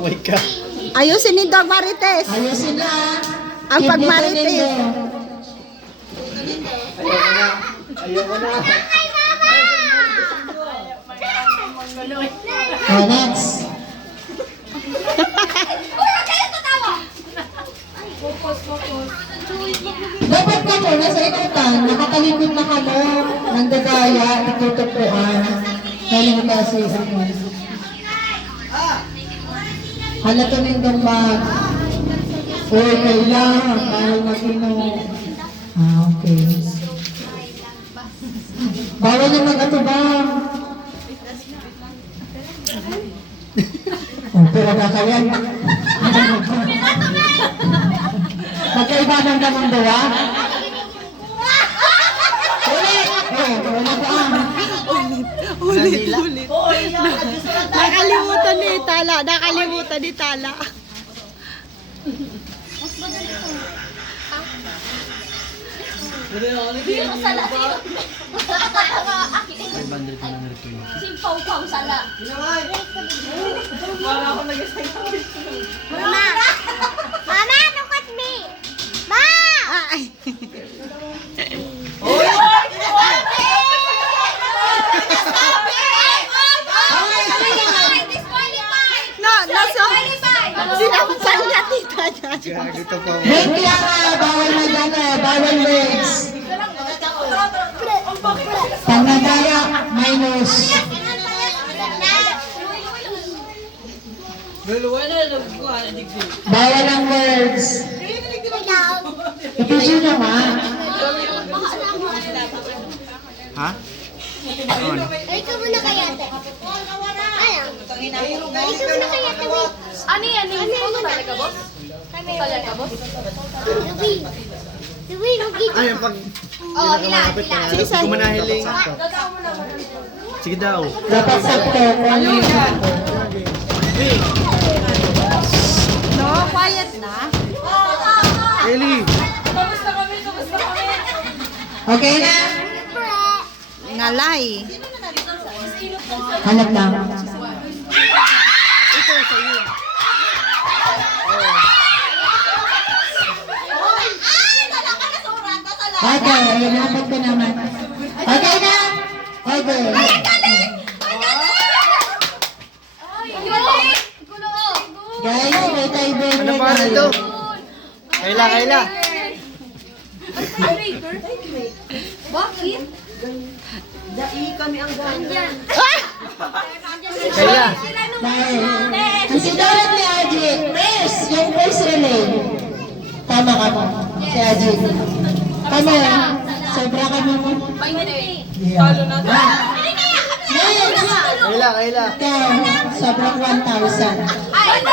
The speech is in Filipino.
Sumay ka. Ayusin ni Dog Marites. Ayusin na. Ang pagmarites. Ayoko na. Oh, next. Dapat ka muna sa ikutan, nakatalikod na ka mo, nandagaya, itutupuan. Galing ka sa ano. Halato nindong mag. Uy, kailangan, bawal mag-inom. Okay. Bawal na mag-atubang. Pero kakayan. Magkaiba ng damang dawa? Ulit! Ulit. Nakalimutan ni Tala. Nakalimutan ni Tala. Biro sala. Simpaw-paw sala. Mama! Mama, look at me! Ma! Ay. Sinampal niya tita niya. Gago to pa. Wait lang bawal mag-ano, bawal words. Panagaya, minus. Bawal ang words. Ipidyo na nga. Ha? Ay, ikaw muna kaya, te. Ayaw. Ikaw muna kaya, te. Ano yan? Talaga, boss? Talaga, boss? Luwi, Ay, pag oh, ilan? Sige, sige. Kumanahiling. Sige daw. Dapat sakto. Ano yan? No, quiet na. Ellie. Okay na? Ngalay. Hanap lang. Ito sa iyo. Okay, hinapot ko naman. Okay na? Okay. Guys, may tiebreaker Ano ba ito? Kayla. Bakit? Kayla. Dahil, ang sinulat ni Ajit, first, yung first relay. Tama ka mo, si Ajit. Tama yan. Sobra ka mo. Talo na ito. Next! Kayla. Ikaw, sobrang 1,000. Ay,